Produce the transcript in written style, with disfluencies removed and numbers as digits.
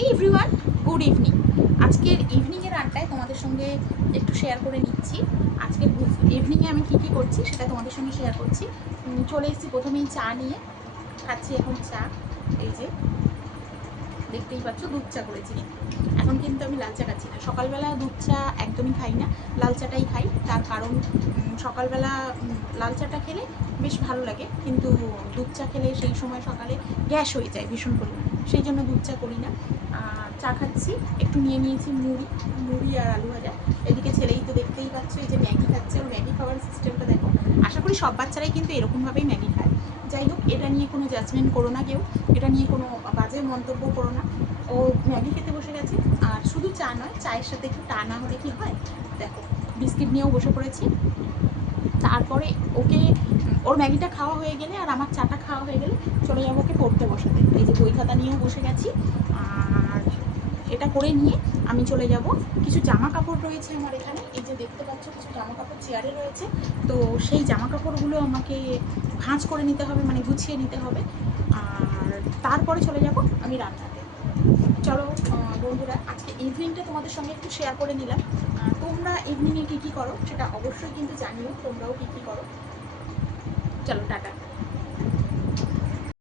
এই everyone, good evening. আজকের ইভিনিংয়ের আড্ডায় তোমাদের সঙ্গে একটু শেয়ার করে নিচ্ছি। আজকের ইভিনিংয়ে আমি কী কী করছি সেটা তোমাদের সঙ্গে শেয়ার করছি। চলে এসেছি প্রথমেই চা নিয়ে, খাচ্ছি এখন চা। এই যে দেখতেই পাচ্ছ, দুধ চা করেছি। এখন কিন্তু আমি লাল চা খাচ্ছি না, সকালবেলা দুধ চা একদমই খাই না, লাল চাটাই খাই। তার কারণ সকালবেলা লাল চাটা খেলে বেশ ভালো লাগে, কিন্তু দুধ চা খেলে সেই সময় সকালে গ্যাস হয়ে যায় ভীষণ পরিমাণে, সেই জন্য দুধ চা করি না। চা খাচ্ছি, একটু নিয়ে নিয়েছি মুড়ি আর আলু ভাজা। এদিকে ছেলেই তো দেখতেই পাচ্ছ, এই যে ম্যাগি খাচ্ছে। ওর ম্যাগি খাওয়ার সিস্টেমটা দেখো। আশা করি সব বাচ্চারাই কিন্তু এরকমভাবেই ম্যাগি খায়। যাই হোক, এটা নিয়ে কোনো জাজমেন্ট করো না কেউ, এটা নিয়ে কোনো বাজে মন্তব্য করো না। ও ম্যাগি খেতে বসে গেছে, আর শুধু চা নয়, চায়ের সাথে একটু টা না হলে কি হয়। দেখো, বিস্কিট নিয়েও বসে পড়েছি। তারপরে ওর ম্যাগিটা খাওয়া হয়ে গেলে আর আমার চাটা খাওয়া হয়ে গেলে চলে যাবো ওকে পড়তে বসাতে। এই যে বই খাতা নিয়েও বসে গেছি। আর এটা করে নিয়ে আমি চলে যাব, কিছু জামা কাপড় রয়েছে আমার এখানে, এই যে দেখতে পাচ্ছ কিছু জামা কাপড় চেয়ারে রয়েছে। তো সেই জামা কাপড়গুলো আমাকে ভাঁজ করে নিতে হবে, মানে গুছিয়ে নিতে হবে। আর তারপরে চলে যাব আমি রান্নাতে। চলো বন্ধুরা, আজকে ইভিনিংটা তোমাদের সঙ্গে একটু শেয়ার করে নিলাম। তোমরা ইভিনিংয়ে কী কী করো সেটা অবশ্যই কিন্তু জানিও, তোমরাও কী কী করো। চলো টাটা।